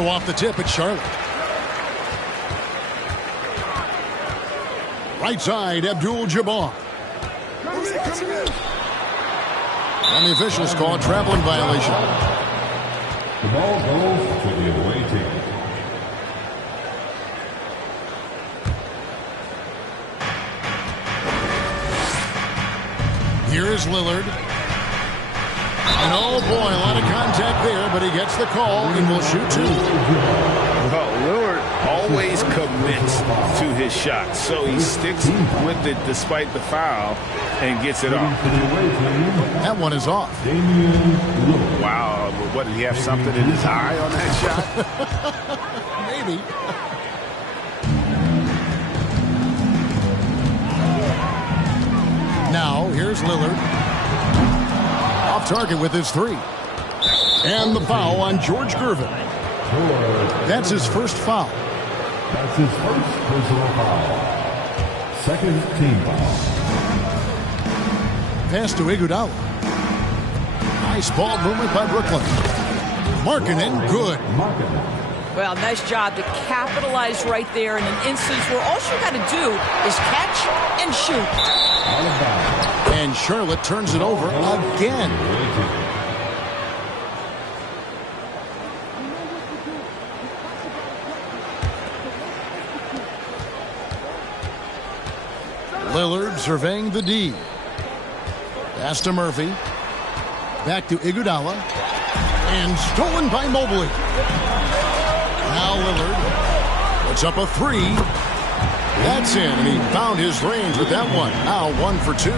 So off the tip, it's Charlotte. Right side, Abdul-Jabbar. And the officials call a traveling violation. The ball goes to the away team. Here's Lillard. And oh boy, a lot of contact there, but he gets the call and will shoot two. Well, Lillard always commits to his shot, so he sticks with it despite the foul and gets it off. That one is off. Wow, what, did he have something in his eye on that shot? Maybe. Now, here's Lillard. Off target with his three. And the foul on George Gervin. That's his first foul. That's his first personal foul. Second team foul. Pass to Iguodala. Nice ball movement by Brooklyn. Markkanen, good. Well, nice job to capitalize right there in an instance where all you got to do is catch and shoot. And Charlotte turns it over again. Lillard surveying the D. Pass to Murphy. Back to Iguodala. And stolen by Mobley. Now Lillard puts up a three. That's in, and he found his range with that one. Now 1 for 2.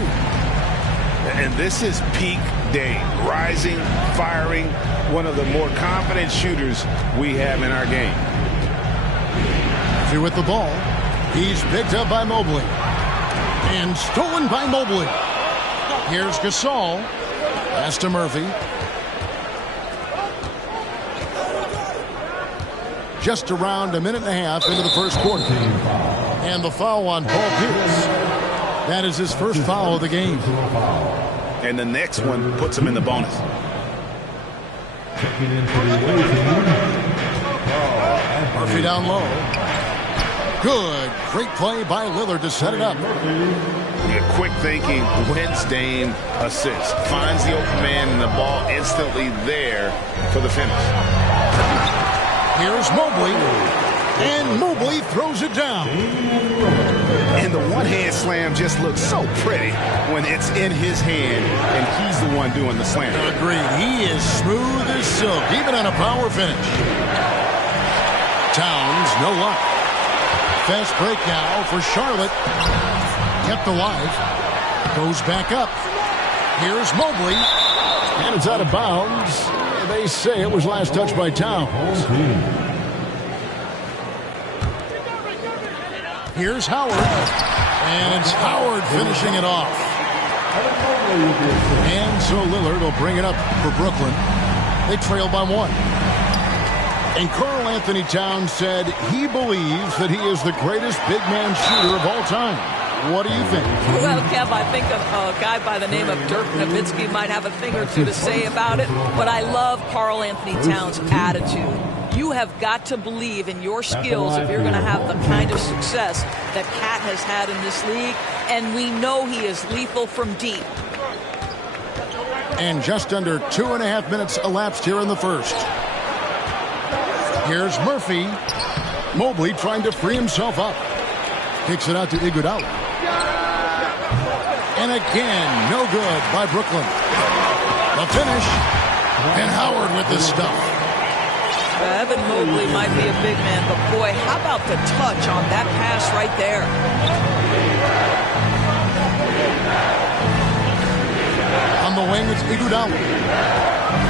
And this is peak Dame. Rising, firing, one of the more confident shooters we have in our game. Murphy with the ball. He's picked up by Mobley. And stolen by Mobley. Here's Gasol. Pass to Murphy. Just around a minute and a half into the first quarter. And the foul on Paul Pierce. That is his first foul of the game. And the next one puts him in the bonus. Murphy down low. Good. Great play by Lillard to set it up. Yeah, quick thinking, wins Dame, assist. Finds the open man and the ball instantly there for the finish. Here's Mobley. And Mobley throws it down. And the one-hand slam just looks so pretty when it's in his hand and he's the one doing the slam. Agreed. He is smooth as silk, even on a power finish. Towns, no luck. Fast break now for Charlotte. Kept alive. Goes back up. Here's Mobley. And it's out of bounds. They say it was last touched by Towns. Here's Howard. And it's Howard finishing it off. And so Lillard will bring it up for Brooklyn. They trail by 1. And Karl Anthony Towns said he believes that he is the greatest big man shooter of all time. What do you think? Well, Kev, I think a guy by the name of Dirk Nowitzki might have a thing or two to say about it, but I love Karl Anthony Towns' attitude. You have got to believe in your skills if you're going to have the kind of success that Cat has had in this league, and we know he is lethal from deep. And just under 2.5 minutes elapsed here in the first. Here's Murphy. Mobley trying to free himself up. Kicks it out to Iguodala. And again, no good by Brooklyn. The finish. And Howard with the stuff. Evan Mobley might be a big man, but boy, how about the touch on that pass right there? On the wing, it's Iguodala.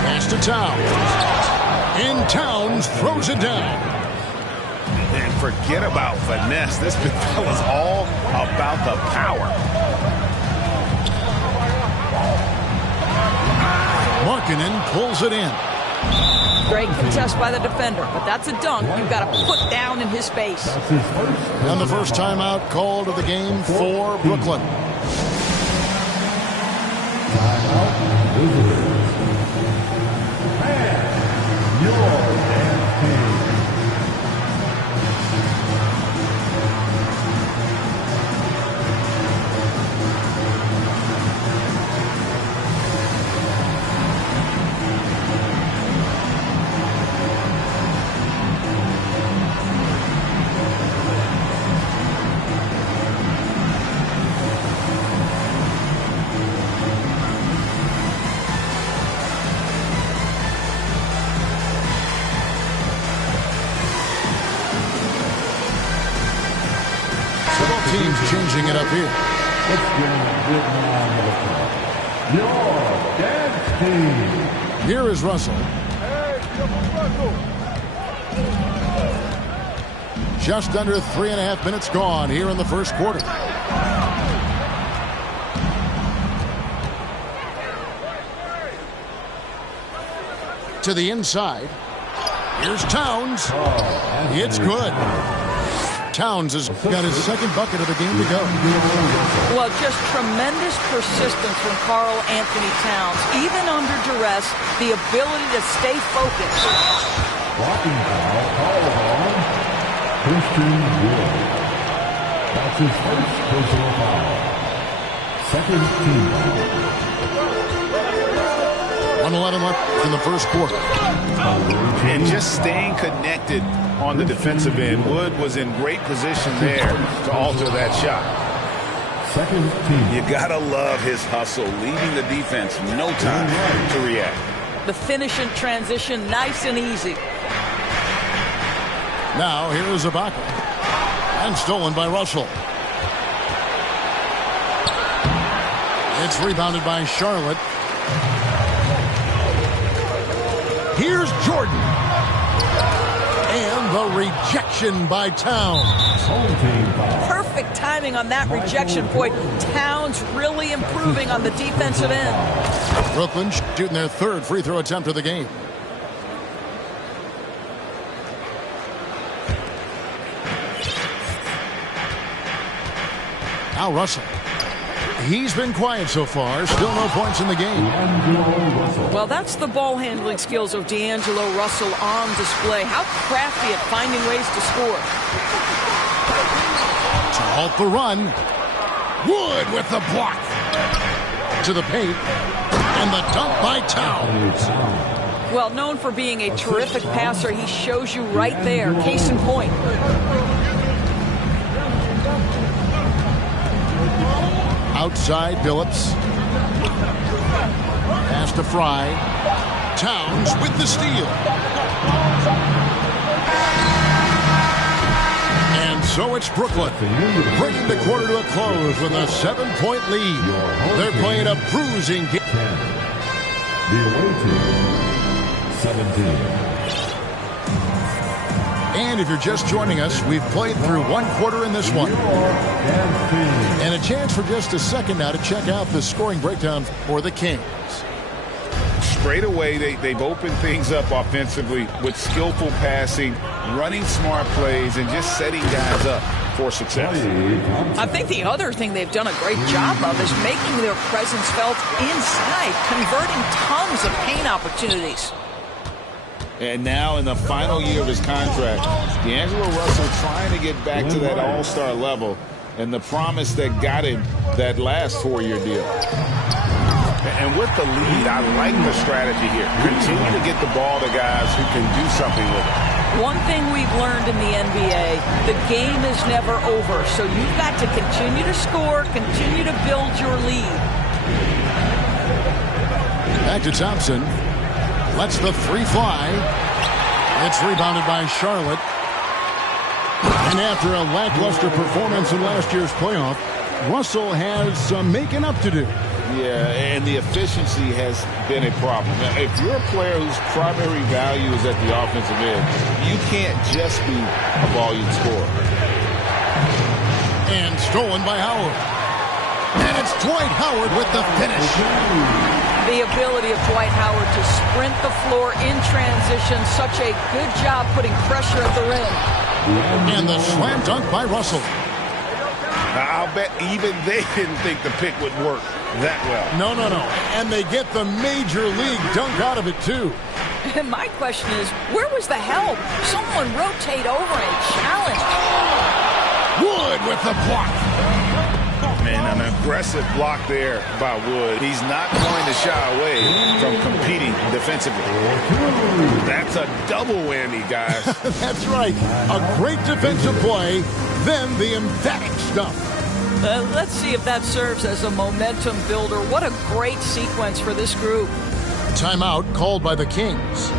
Pass to Towns. And Towns throws it down. And forget about finesse. This big fella's all about the power. Markkanen pulls it in. Great contest by the defender, but that's a dunk you've got to put down in his face. And the first timeout called of the game for Brooklyn. using it up here. Let's give him a good round of applause. Your dance team. Here is Russell. Just under 3.5 minutes gone here in the first quarter. To the inside. Here's Towns. It's good. Towns has got his second bucket of the game to go. Well, just tremendous persistence from Karl Anthony Towns. Even under duress, the ability to stay focused. Blocking foul called on Christian Wood. That's his first personal foul. Second team foul. 1:11 left in the first quarter. And just staying connected on the defensive end. Wood was in great position there to alter that shot. Second team. You gotta love his hustle, leaving the defense no time to react. The finish in transition, nice and easy. Now here is Ibaka. And stolen by Russell. It's rebounded by Charlotte. Here's Jordan. And the rejection by Towns. Perfect timing on that rejection point. Towns really improving on the defensive end. Brooklyn shooting their third free throw attempt of the game. Now Russell. He's been quiet so far. Still no points in the game. Well, that's the ball handling skills of D'Angelo Russell on display. How crafty at finding ways to score. To halt the run. Wood with the block. To the paint. And the dunk by Towns. Well, known for being a terrific passer, he shows you right there. Case in point. Outside, Billups. Pass to Fry. Towns with the steal. And so it's Brooklyn, bringing the quarter to a close with a 7-point lead. They're playing a bruising game. The away team, 17. And if you're just joining us, we've played through one quarter in this one. And a chance for just a second now to check out the scoring breakdown for the Kings. Straight away, they've opened things up offensively with skillful passing, running smart plays, and just setting guys up for success. I think the other thing they've done a great job of is making their presence felt inside, converting tons of paint opportunities. And now in the final year of his contract, D'Angelo Russell trying to get back to that all-star level and the promise that got him that last 4-year deal. And with the lead, I like the strategy here. Continue to get the ball to guys who can do something with it. One thing we've learned in the NBA, the game is never over. So you've got to continue to score, continue to build your lead. Back to Thompson. Lets the three fly. It's rebounded by Charlotte. And after a lackluster performance in last year's playoff, Russell has some making up to do. Yeah, and the efficiency has been a problem. Now, if you're a player whose primary value is at the offensive end, you can't just be a volume scorer. And stolen by Howard. And it's Dwight Howard with the finish. The ability of Dwight Howard to sprint the floor in transition. Such a good job putting pressure at the rim. And the slam dunk by Russell. Now, I'll bet even they didn't think the pick would work that well. No. And they get the major league dunk out of it, too. And my question is, where was the help? Someone rotate over and challenge. Wood with the block. Man, an aggressive block there by Wood. He's not going to shy away from competing defensively. That's a double whammy, guys. That's right. A great defensive play, then the emphatic stuff. Let's see if that serves as a momentum builder. What a great sequence for this group. Timeout called by the Kings.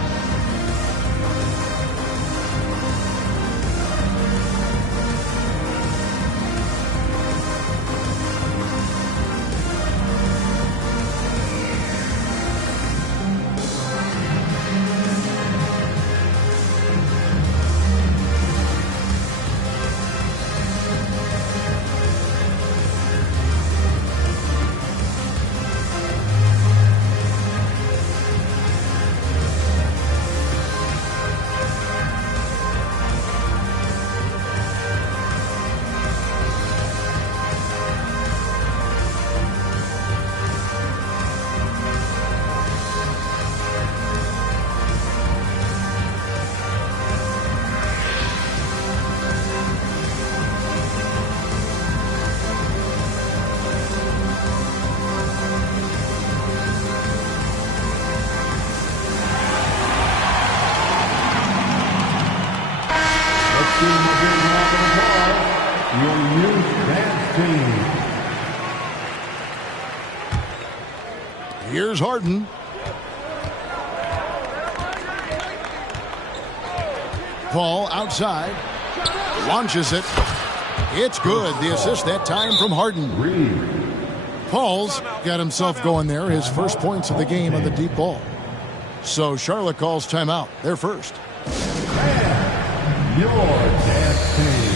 Here's Harden. Paul outside. Launches it. It's good. The assist that time from Harden. Paul's got himself going there. His first points of the game on the deep ball. So Charlotte calls timeout. They're first. Your dance team.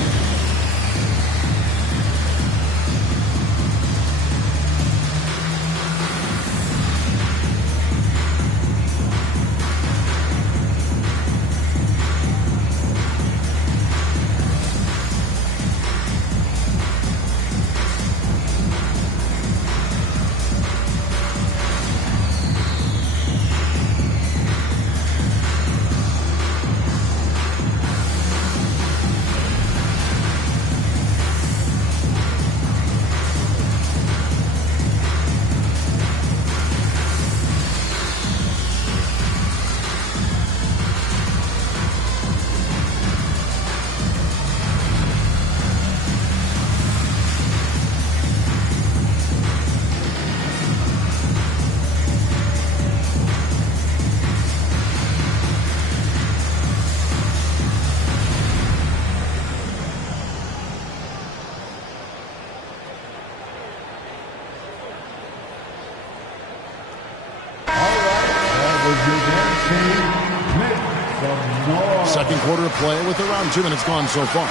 Second quarter of play with around 2 minutes gone so far.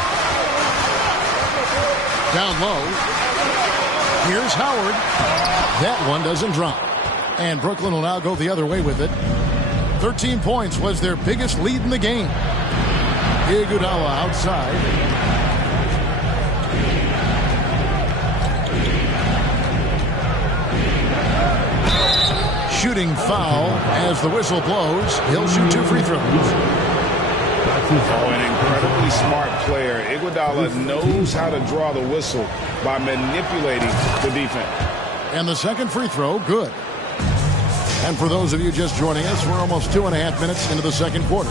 Down low. Here's Howard. That one doesn't drop. And Brooklyn will now go the other way with it. 13 points was their biggest lead in the game. Iguodala outside. Shooting foul as the whistle blows. He'll shoot 2 free throws. Oh, an incredibly smart player. Iguodala knows how to draw the whistle by manipulating the defense. And the second free throw, good. And for those of you just joining us, we're almost 2.5 minutes into the second quarter.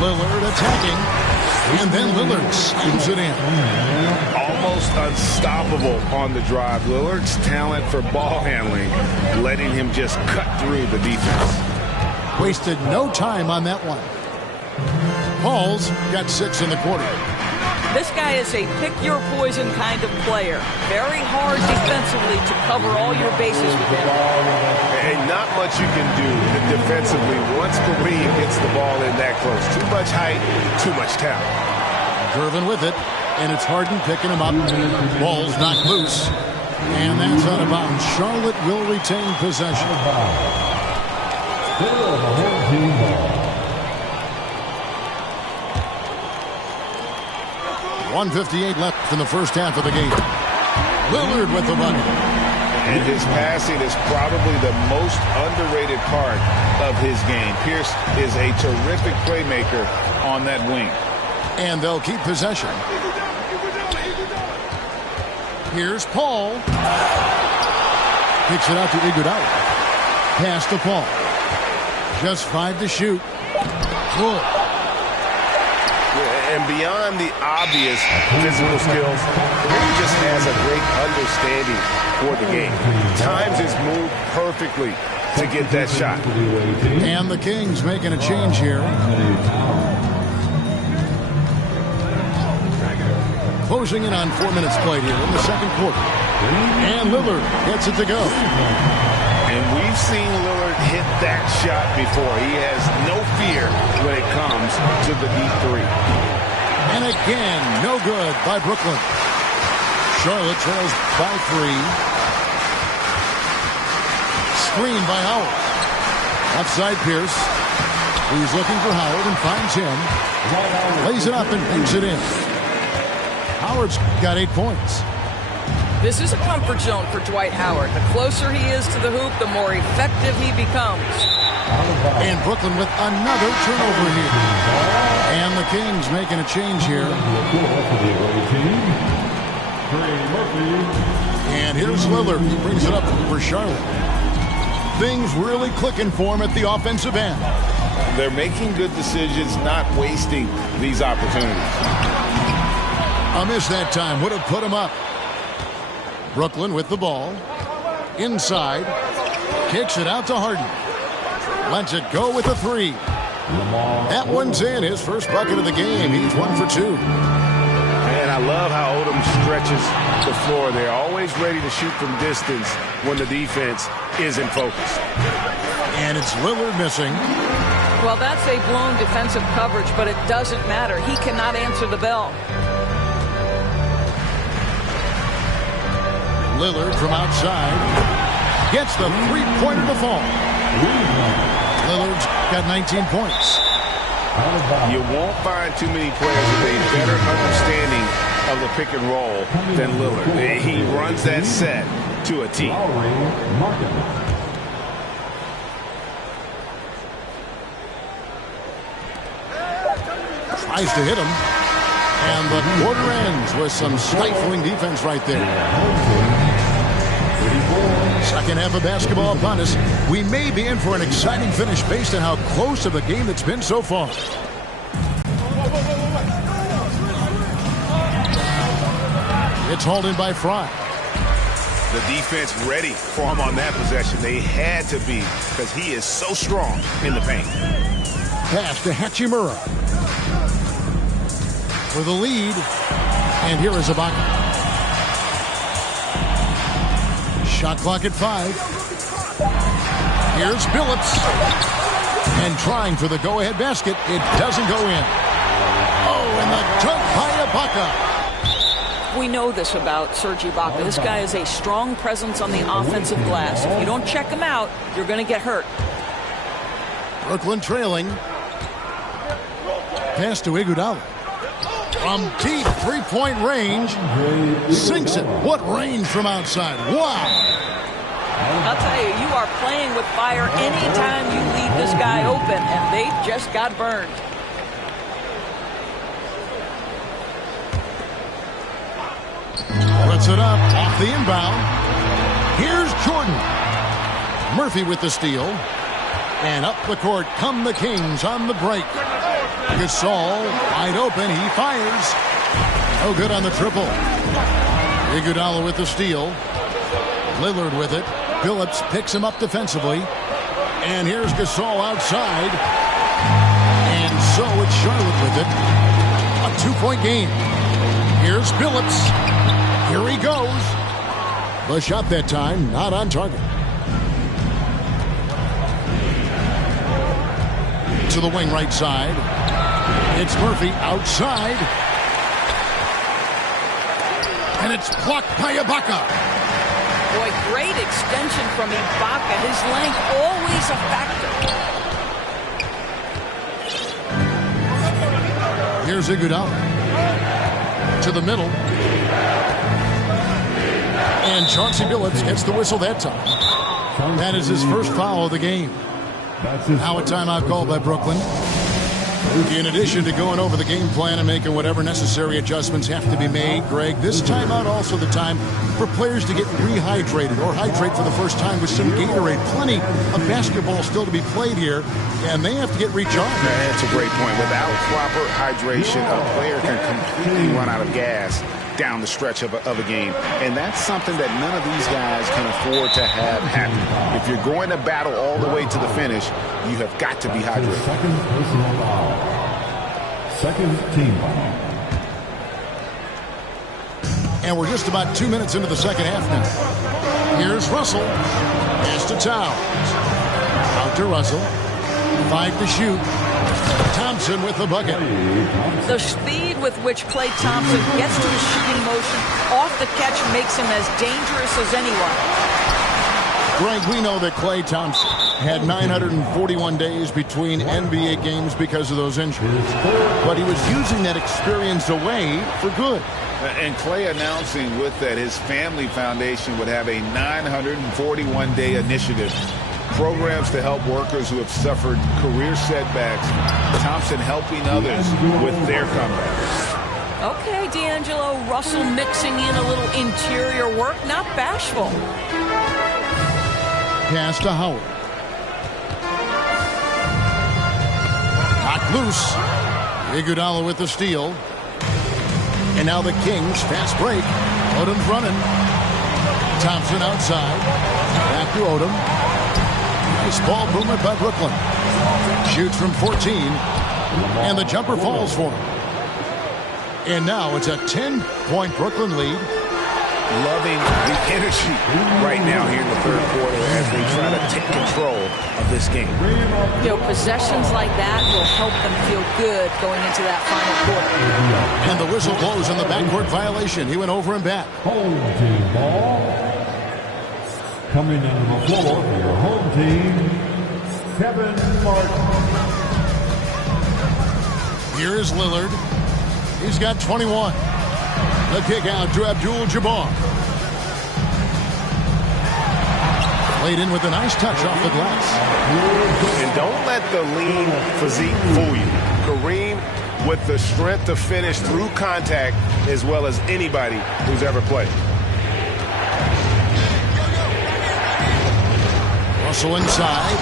Lillard attacking. And then Lillard slams it in. Almost unstoppable on the drive. Lillard's talent for ball handling, letting him just cut through the defense. Wasted no time on that one. Paul's got 6 in the quarter. This guy is a pick-your-poison kind of player. Very hard defensively to cover all your bases with him. And not much you can do defensively once Kareem gets the ball in that close. Too much height, too much talent. Gervin with it, and it's Harden picking him up. Ball's knocked loose, and that's out of bounds. Charlotte will retain possession. Still the home team ball. 1:58 left in the first half of the game. Lillard with the money. And his passing is probably the most underrated part of his game. Pierce is a terrific playmaker on that wing. And they'll keep possession. Here's Paul. Kicks it out to Iguodala. Pass to Paul. Just 5 to shoot. Good. And beyond the obvious physical skills, he just has a great understanding for the game. Times his move perfectly to get that shot. And the Kings making a change here. Closing in on 4 minutes played here in the second quarter. And Lillard gets it to go. And we've seen Lillard hit that shot before. He has no fear when it comes to the deep three. And again, no good by Brooklyn. Charlotte trails by 3. Screen by Howard. Outside Pierce. He's looking for Howard and finds him. Lays it up and banks it in. Howard's got 8 points. This is a comfort zone for Dwight Howard. The closer he is to the hoop, the more effective he becomes. And Brooklyn with another turnover here. And the Kings making a change here. And here's Lillard. He brings it up for Charlotte. Things really clicking for him at the offensive end. They're making good decisions, not wasting these opportunities. A miss that time would have put him up. Brooklyn with the ball. Inside. Kicks it out to Harden. Lets it go with a three. That one's in. His first bucket of the game. He's 1 for 2. And I love how Odom stretches the floor. They're always ready to shoot from distance when the defense is in focus. And it's Lillard missing. Well, that's a blown defensive coverage, but it doesn't matter. He cannot answer the bell. Lillard from outside gets the three-pointer to fall. Lillard's got 19 points. You won't find too many players with a better understanding of the pick and roll than Lillard. He runs that set to a T. Tries to hit him. And the quarter ends with some stifling defense right there. Second half of basketball upon us. We may be in for an exciting finish based on how close of a game it's been so far. It's hauled in by Fry. The defense ready for him on that possession. They had to be because he is so strong in the paint. Pass to Hachimura. For the lead. And here is Ibaka. Shot clock at 5. Here's Billups. And trying for the go-ahead basket. It doesn't go in. Oh, and the dunk by Ibaka. We know this about Serge Ibaka. This guy is a strong presence on the offensive glass. If you don't check him out, you're going to get hurt. Brooklyn trailing. Pass to Iguodala. From deep three-point range. Sinks it. What range from outside. Wow. I'll tell you, you are playing with fire anytime you leave this guy open, and they just got burned. Puts it up off the inbound. Here's Jordan. Murphy with the steal. And up the court come the Kings on the break. Gasol wide open. He fires. No good on the triple. Iguodala with the steal. Lillard with it. Billups picks him up defensively. And here's Gasol outside. And so it's Charlotte with it. A 2-point game. Here's Billups. Here he goes. The shot that time, not on target. To the wing right side. It's Murphy outside. And it's blocked by Ibaka. Boy, great extension from Ibaka. His length always a factor. Here's Iguodala. To the middle. And Chauncey Billups gets the whistle that time. That is his first foul of the game. Now a timeout called by Brooklyn. In addition to going over the game plan and making whatever necessary adjustments have to be made, Greg, this timeout also the time for players to get rehydrated or hydrate for the first time with some Gatorade. Plenty of basketball still to be played here, and they have to get recharged. That's a great point. Without proper hydration, a player can completely run out of gas down the stretch of a game. And that's something that none of these guys can afford to have happen. If you're going to battle all the way to the finish, you have got to be hydrated. Second personal foul. Second team foul. And we're just about 2 minutes into the second half now. Here's Russell. Pass to Towns. Out to Russell. 5 to shoot. Thompson with the bucket. The speed with which Klay Thompson gets to his shooting motion off the catch makes him as dangerous as anyone. Greg, we know that Klay Thompson had 941 days between NBA games because of those injuries. But he was using that experience away for good. And Klay announcing with that his family foundation would have a 941-day initiative. Programs to help workers who have suffered career setbacks. Thompson helping others with their comebacks. Okay, D'Angelo, Russell mixing in a little interior work, not bashful. Pass to Howard. Knocked loose. Iguodala with the steal. And now the Kings, fast break. Odom's running. Thompson outside. Back to Odom. Nice ball movement by Brooklyn. Shoots from 14, and the jumper falls for him. And now it's a 10-point Brooklyn lead. Loving the energy right now here in the third quarter as they try to take control of this game. You know, possessions like that will help them feel good going into that final quarter. And the whistle blows on the backcourt violation. He went over and back. Home team ball. Coming into the floor for your home team, Kevin Martin. Here is Lillard. He's got 21. The kick out to Abdul-Jabbar. Played in with a nice touch off the glass. And don't let the lean physique fool you. Kareem with the strength to finish through contact as well as anybody who's ever played. Russell inside.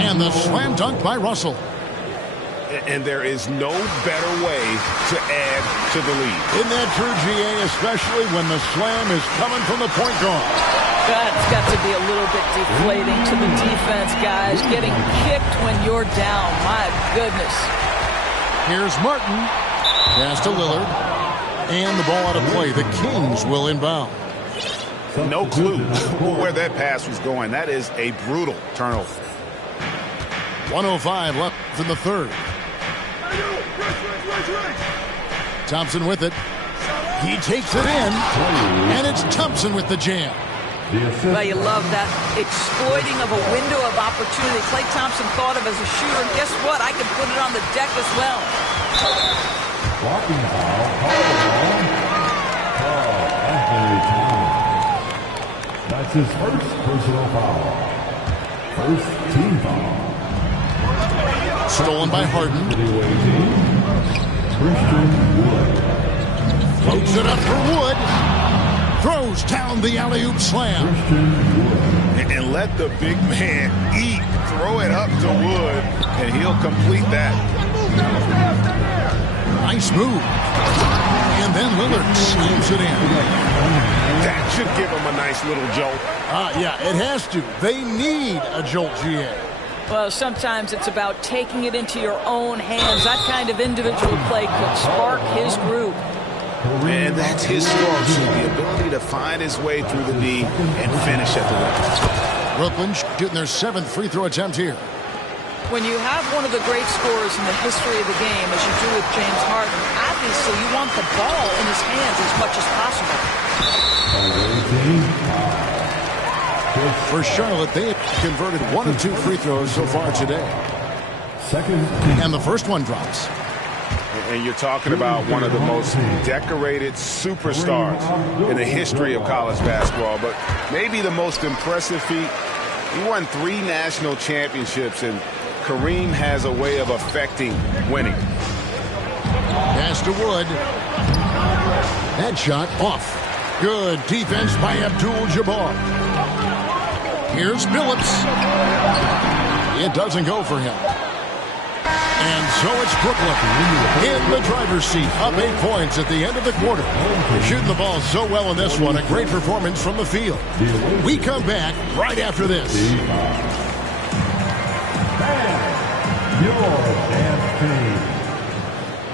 And the slam dunk by Russell. And there is no better way to add to the lead. Isn't that true, GA, especially when the slam is coming from the point guard? That's got to be a little bit deflating to the defense, guys. Getting kicked when you're down. My goodness. Here's Martin. Pass to Lillard. And the ball out of play. The Kings will inbound. No clue where that pass was going. That is a brutal turnover. 1:05 left in the third. Thompson with it. He takes it in. And it's Thompson with the jam. Well, you love that exploiting of a window of opportunity. Klay Thompson thought of as a shooter. And guess what? I can put it on the deck as well. Blocking foul. Anthony Towns. That's his first personal foul. First team foul. Stolen by Harden. Christian Wood. Floats it up for Wood. Throws down the alley-oop slam. And let the big man eat. Throw it up to Wood, and he'll complete that. Nice move. And then Lillard slams it in. That should give him a nice little jolt. Yeah, it has to. They need a jolt, GA. Well, sometimes it's about taking it into your own hands. That kind of individual play could spark his group. And that's his strong suit, the ability to find his way through the D and finish at the rim. Brooklyn shooting their 7th free throw attempt here. When you have one of the great scorers in the history of the game, as you do with James Harden, obviously you want the ball in his hands as much as possible. For Charlotte, they have converted 1 of 2 free throws so far today. And the first one drops. And you're talking about one of the most decorated superstars in the history of college basketball, but maybe the most impressive feat. He won 3 national championships, and Kareem has a way of affecting winning. Pass to Wood. That shot off. Good defense by Abdul-Jabbar. Here's Billups. It doesn't go for him. And so it's Brooklyn in the driver's seat, up 8 points at the end of the quarter. They're shooting the ball so well in this one. A great performance from the field. We come back right after this.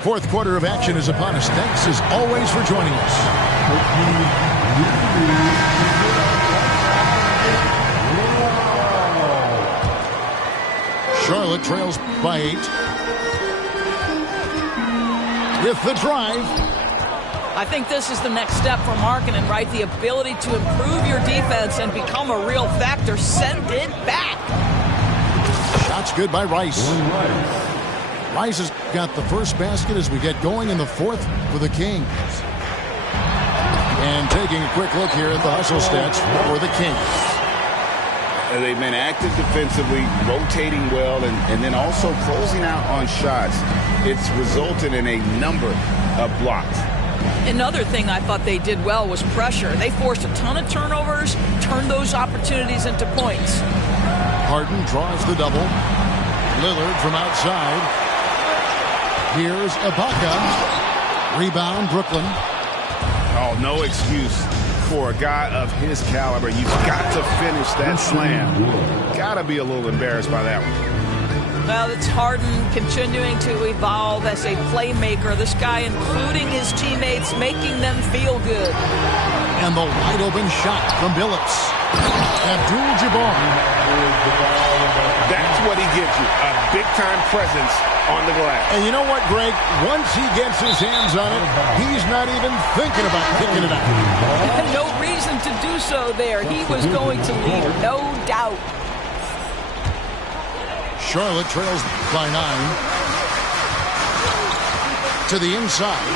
Fourth quarter of action is upon us. Thanks as always for joining us. Charlotte trails by 8. With the drive. I think this is the next step for Markkanen, right? The ability to improve your defense and become a real factor. Send it back. Shots good by Rice. Rice has got the first basket as we get going in the fourth for the Kings. And taking a quick look here at the hustle stats for the Kings. They've been active defensively, rotating well, and then also closing out on shots. It's resulted in a number of blocks. Another thing I thought they did well was pressure. They forced a ton of turnovers, turned those opportunities into points. Harden draws the double. Lillard from outside. Here's Ibaka. Rebound, Brooklyn. Oh, no excuse for a guy of his caliber. You've got to finish that slam. Got to be a little embarrassed by that one. Well, it's Harden continuing to evolve as a playmaker. This guy including his teammates, making them feel good. And the wide open shot from Billups. Abdul-Jabbar. That's what he gives you, a big-time presence on the glass. And you know what, Greg? Once he gets his hands on it, he's not even thinking about kicking it out. No reason to do so there. He was going to lead, no doubt. Charlotte trails by 9. To the inside.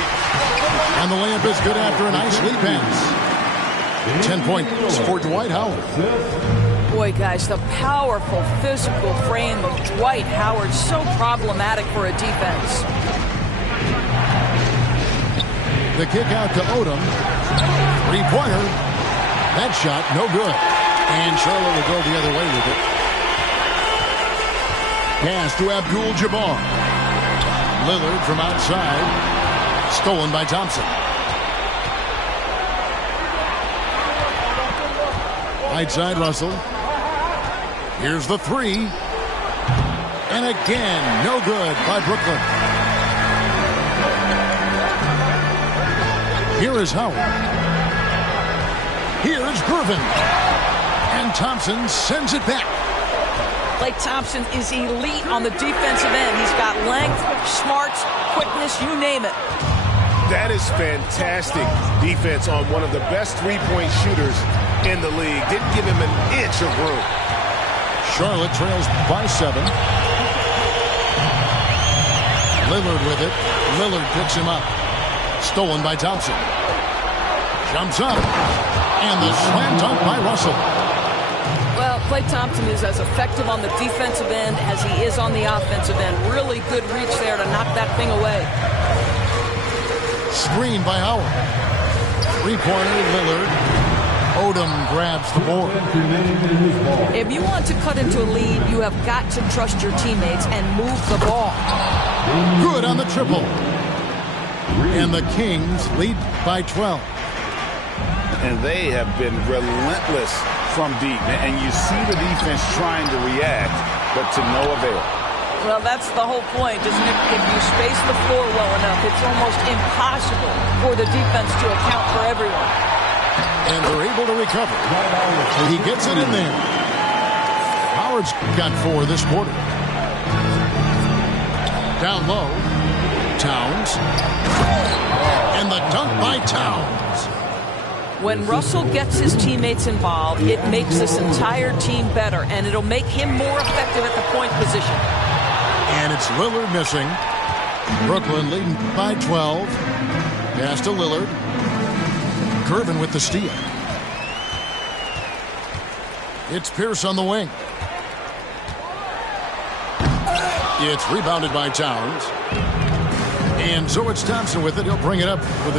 And the layup is good after a nice lead pass. 10 points for Dwight Howard. Boy, guys, the powerful physical frame of Dwight Howard, so problematic for a defense. The kick out to Odom. Three-pointer. That shot, no good. And Charlotte will go the other way with it. Pass to Abdul-Jabbar. Lillard from outside. Stolen by Thompson. Right side, Russell. Here's the three. And again, no good by Brooklyn. Here is Howard. Here's Gervin. And Thompson sends it back. Klay Thompson is elite on the defensive end. He's got length, smarts, quickness, you name it. That is fantastic defense on one of the best three-point shooters in the league. Didn't give him an inch of room. Charlotte trails by 7. Lillard with it. Lillard picks him up. Stolen by Thompson. Jumps up. And the slam dunk by Russell. Well, Klay Thompson is as effective on the defensive end as he is on the offensive end. Really good reach there to knock that thing away. Screen by Howard. Three-pointer, Lillard. Odom grabs the board. If you want to cut into a lead, you have got to trust your teammates and move the ball. Good on the triple. And the Kings lead by 12. And they have been relentless from deep. And you see the defense trying to react, but to no avail. Well, that's the whole point, isn't it? If you space the floor well enough, it's almost impossible for the defense to account for everyone. And they're able to recover. He gets it in there. Howard's got 4 this quarter. Down low. Towns. And the dunk by Towns. When Russell gets his teammates involved, it makes this entire team better, and it'll make him more effective at the point position. And it's Lillard missing. Brooklyn leading by 12. Pass to Lillard. Gervin with the steal. It's Pierce on the wing. It's rebounded by Towns. And so it's Thompson with it. He'll bring it up with the